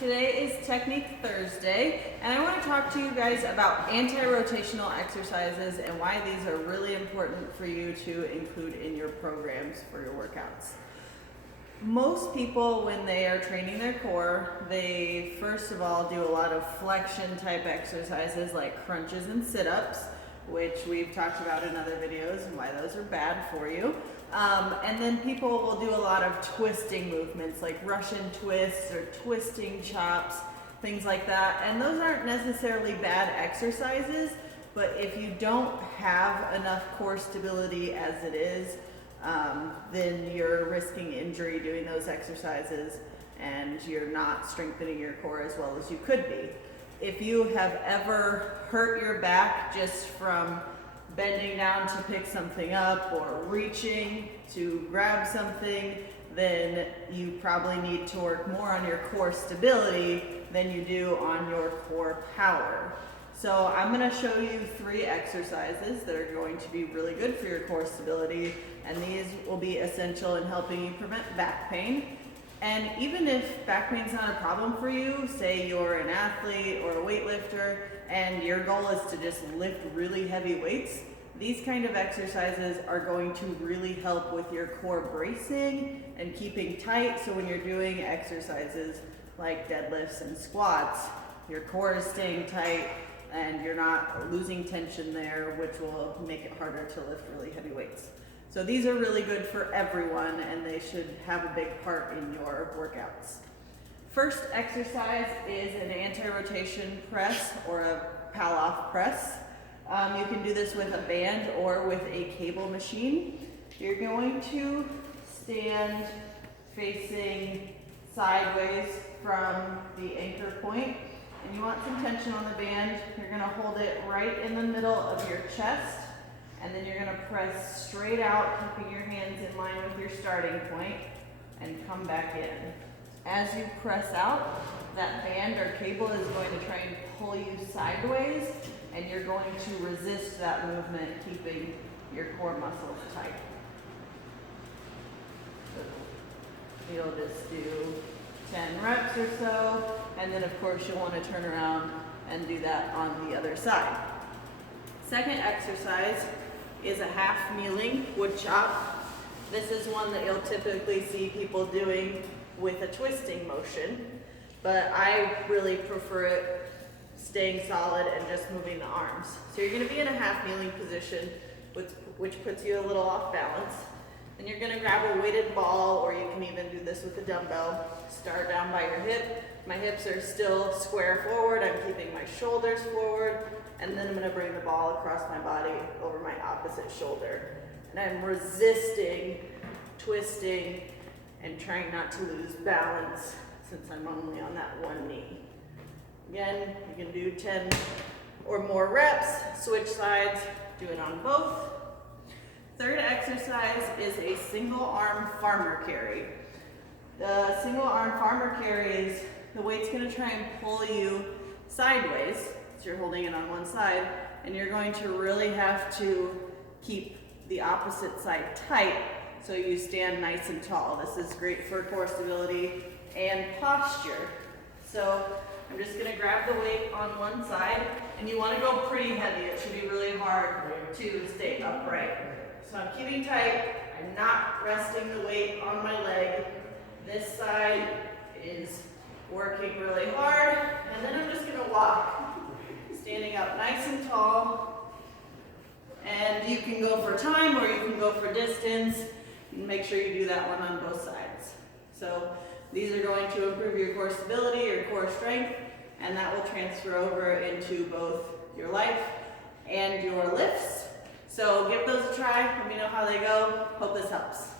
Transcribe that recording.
Today is Technique Thursday, and I want to talk to you guys about anti-rotational exercises and why these are really important for you to include in your programs for your workouts. Most people, when they are training their core, they first of all do a lot of flexion type exercises like crunches and sit-ups, which we've talked about in other videos and why those are bad for you. And then people will do a lot of twisting movements like Russian twists or twisting chops, things like that. And those aren't necessarily bad exercises, but if you don't have enough core stability as it is, then you're risking injury doing those exercises and you're not strengthening your core as well as you could be. If you have ever hurt your back just from bending down to pick something up or reaching to grab something, then you probably need to work more on your core stability than you do on your core power. So I'm going to show you 3 exercises that are going to be really good for your core stability, and these will be essential in helping you prevent back pain. And even if back pain's not a problem for you, say you're an athlete or a weightlifter and your goal is to just lift really heavy weights, these kind of exercises are going to really help with your core bracing and keeping tight. So when you're doing exercises like deadlifts and squats, your core is staying tight and you're not losing tension there, which will make it harder to lift really heavy weights. So these are really good for everyone, and they should have a big part in your workouts. First exercise is an anti-rotation press or a pal-off press. You can do this with a band or with a cable machine. You're going to stand facing sideways from the anchor point, and you want some tension on the band. You're going to hold it right in the middle of your chest, and then you're going to press straight out, keeping your hands in line with your starting point, and come back in. As you press out, that band or cable is going to try and pull you sideways, and you're going to resist that movement, keeping your core muscles tight. So you'll just do 10 reps or so, and then of course you'll want to turn around and do that on the other side. Second exercise is a half kneeling woodshop. This is one that you'll typically see people doing with a twisting motion, but I really prefer it staying solid and just moving the arms. So you're going to be in a half kneeling position, which puts you a little off balance. Then you're going to grab a weighted ball, or you can even do this with a dumbbell. Start down by your hip. My hips are still square forward. I'm keeping my shoulders forward. And then I'm going to bring the ball across my body over my opposite shoulder. And I'm resisting, twisting, and trying not to lose balance since I'm only on that one knee. Again, you can do 10 or more reps, switch sides, do it on both. Third exercise is a single arm farmer carry. The single arm farmer carry is the weight's going to try and pull you sideways, so you're holding it on one side, and you're going to really have to keep the opposite side tight so you stand nice and tall. This is great for core stability and posture. So I'm just going to grab the weight on one side, and you want to go pretty heavy. It should be really hard to stay upright. So I'm keeping tight. I'm not resting the weight on my leg. This side is working really hard, and then I'm just going to walk, standing up nice and tall. And you can go for time or you can go for distance. And make sure you do that one on both sides. So these are going to improve your core stability, your core strength, and that will transfer over into both your life and your lifts. So give those a try. Let me know how they go. Hope this helps.